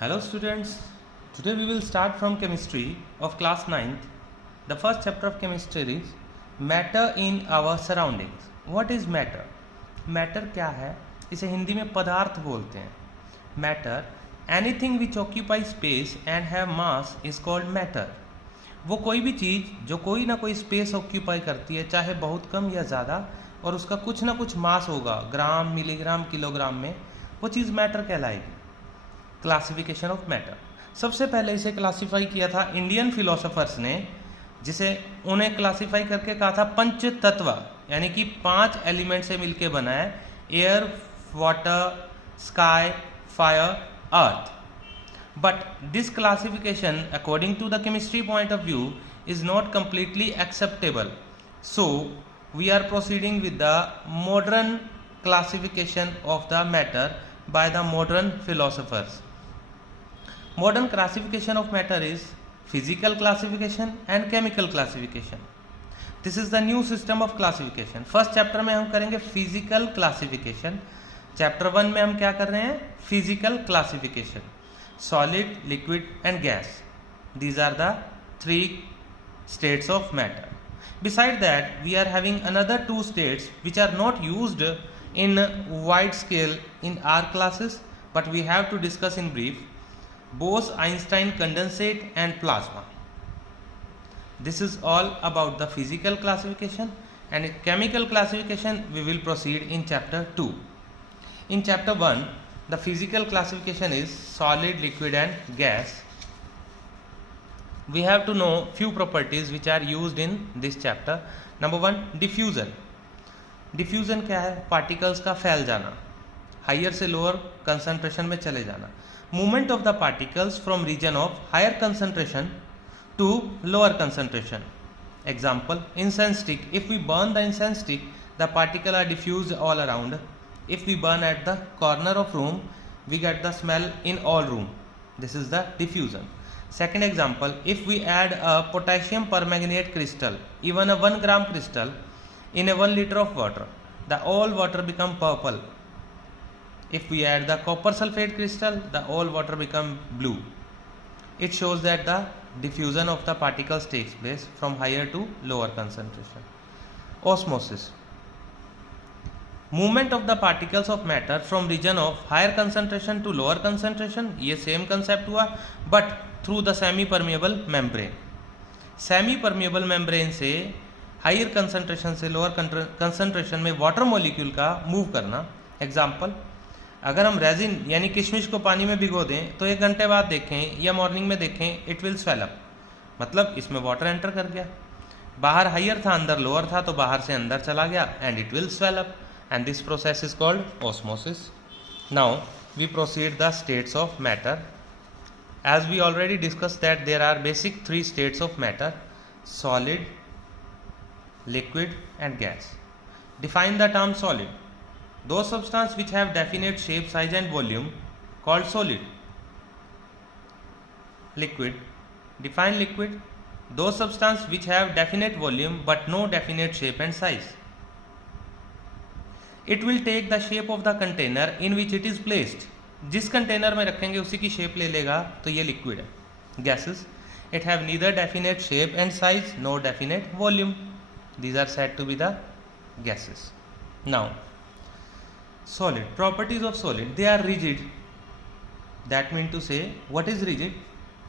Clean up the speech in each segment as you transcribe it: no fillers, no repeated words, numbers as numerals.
Hello students, today we will start from chemistry of class 9th. The first chapter of chemistry is matter in our surroundings. What is matter? Matter क्या है? इसे हिंदी में पदार्थ बोलते हैं. Matter, anything which occupies space and have mass is called matter. वो कोई भी चीज़ जो कोई ना कोई स्पेस ऑक्यूपाई करती है, चाहे बहुत कम या ज़्यादा, और उसका कुछ ना कुछ मास होगा, ग्राम, मिलीग्राम, किलोग्राम में, वो चीज़ मैटर कहलाएगी. Classification of matter. सबसे पहले इसे क्लासिफाई किया था इंडियन फिलोसोफर्स ने, जिसे उन्हें क्लासिफाई करके कहा था पंच तत्व, यानी कि 5 एलिमेंट से मिलके बना है: air, water, sky, fire, earth. But this classification, according to the chemistry point of view, is not completely acceptable. So, we are proceeding with the modern classification of the matter by the modern philosophers. Modern classification of matter is physical classification and chemical classification. This is the new system of classification. First chapter में हम करेंगे physical classification. Chapter 1 में हम क्या कर रहे हैं? Physical classification. Solid, liquid and gas. These are the 3 states of matter. Beside that, we are having another 2 states which are not used in wide scale in our classes, but we have to discuss in brief: Bose-Einstein condensate and plasma. This is all about the physical classification, and in chemical classification we will proceed in chapter 2. In chapter 1, the physical classification is solid, liquid and gas. We have to know few properties which are used in this chapter. Number 1, diffusion. Diffusion क्या है? Particles का फैल जाना, higher से lower concentration में चले जाना. Movement of the particles from region of higher concentration to lower concentration. Example, incense stick. If we burn the incense stick, the particles are diffused all around. If we burn at the corner of room, we get the smell in all room. This is the diffusion. Second example, if we add a potassium permanganate crystal, even a 1 gram crystal, in a 1 liter of water, the all water become purple. If we add the copper sulfate crystal, the all water become blue. It shows that the diffusion of the particles takes place from higher to lower concentration. Osmosis. Movement of the particles of matter from region of higher concentration to lower concentration, ये same concept हुआ, but through the semi permeable membrane. Semi permeable membrane से higher concentration से lower concentration में water molecule का move करना. Example, अगर हम resin यानी किशमिश को पानी में भिगो दें तो 1 घंटे बाद देखें या मॉर्निंग में देखें, इट विल स्वेल अप, मतलब इसमें वाटर एंटर कर गया. बाहर हाइयर था, अंदर लोअर था, तो बाहर से अंदर चला गया, and it will swell up. And this process is called osmosis. Now we proceed the states of matter. As we already discussed that there are basic 3 states of matter: solid, liquid and gas. Define the term solid. Those substances which have definite shape, size and volume called solid. Liquid. Define liquid. Those substances which have definite volume but no definite shape and size. It will take the shape of the container in which it is placed. जिस container में रखेंगे उसी की shape ले लेगा, तो ये liquid है. Gases. It have neither definite shape and size nor definite volume. These are said to be the gases. Now, solid. Properties of solid. They are rigid. That means to say, what is rigid?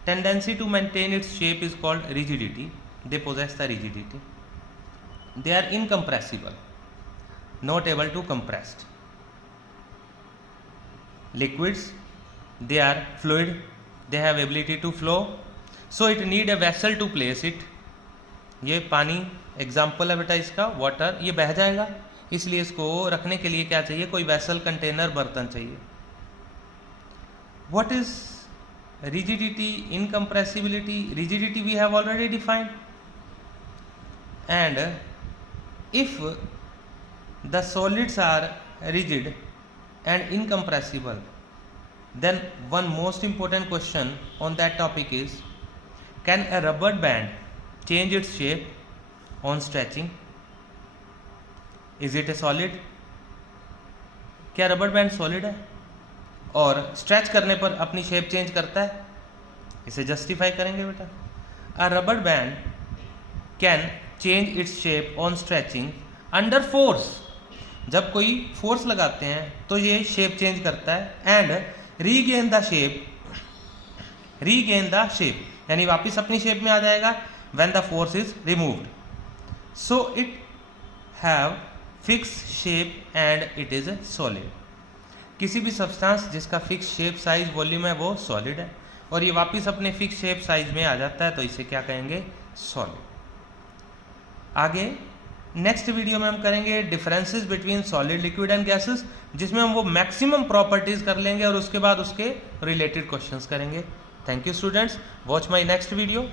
Tendency to maintain its shape is called rigidity. They possess the rigidity. They are incompressible, not able to compressed. Liquids, they are fluid, they have ability to flow, so it need a vessel to place it. ये पानी example है बेटा इसका, water, ये बह जाएगा, इसलिए इसको रखने के लिए क्या चाहिए? कोई वेसल, कंटेनर, बर्तन चाहिए. What is rigidity, incompressibility? Rigidity we have already defined. And if the solids are rigid and incompressible, then one most important question on that topic is, can a rubber band change its shape on stretching? Is it a solid? क्या rubber band solid है? और stretch करने पर अपनी shape change करता है, इसे justify करेंगे बेटा। अ rubber band can change its shape on stretching under force, जब कोई फोर्स लगाते हैं तो ये शेप चेंज करता है। एंड रीगेन द शेप, यानी वापस अपनी शेप में आ जाएगा when the force is removed. So it have fix shape and it is solid. किसी भी सब्सटेंस जिसका फिक्स शेप साइज वॉल्यूम है वो सॉलिड है, और ये वापस अपने फिक्स शेप साइज में आ जाता है तो इसे क्या कहेंगे, सॉलिड। आगे नेक्स्ट वीडियो में हम करेंगे differences between solid, liquid and gases, जिसमें हम वो मैक्सिमम प्रॉपर्टीज कर लेंगे और उसके बाद उसके रिलेटेड क्वेश्चंस करेंगे। Thank you students, watch my next video.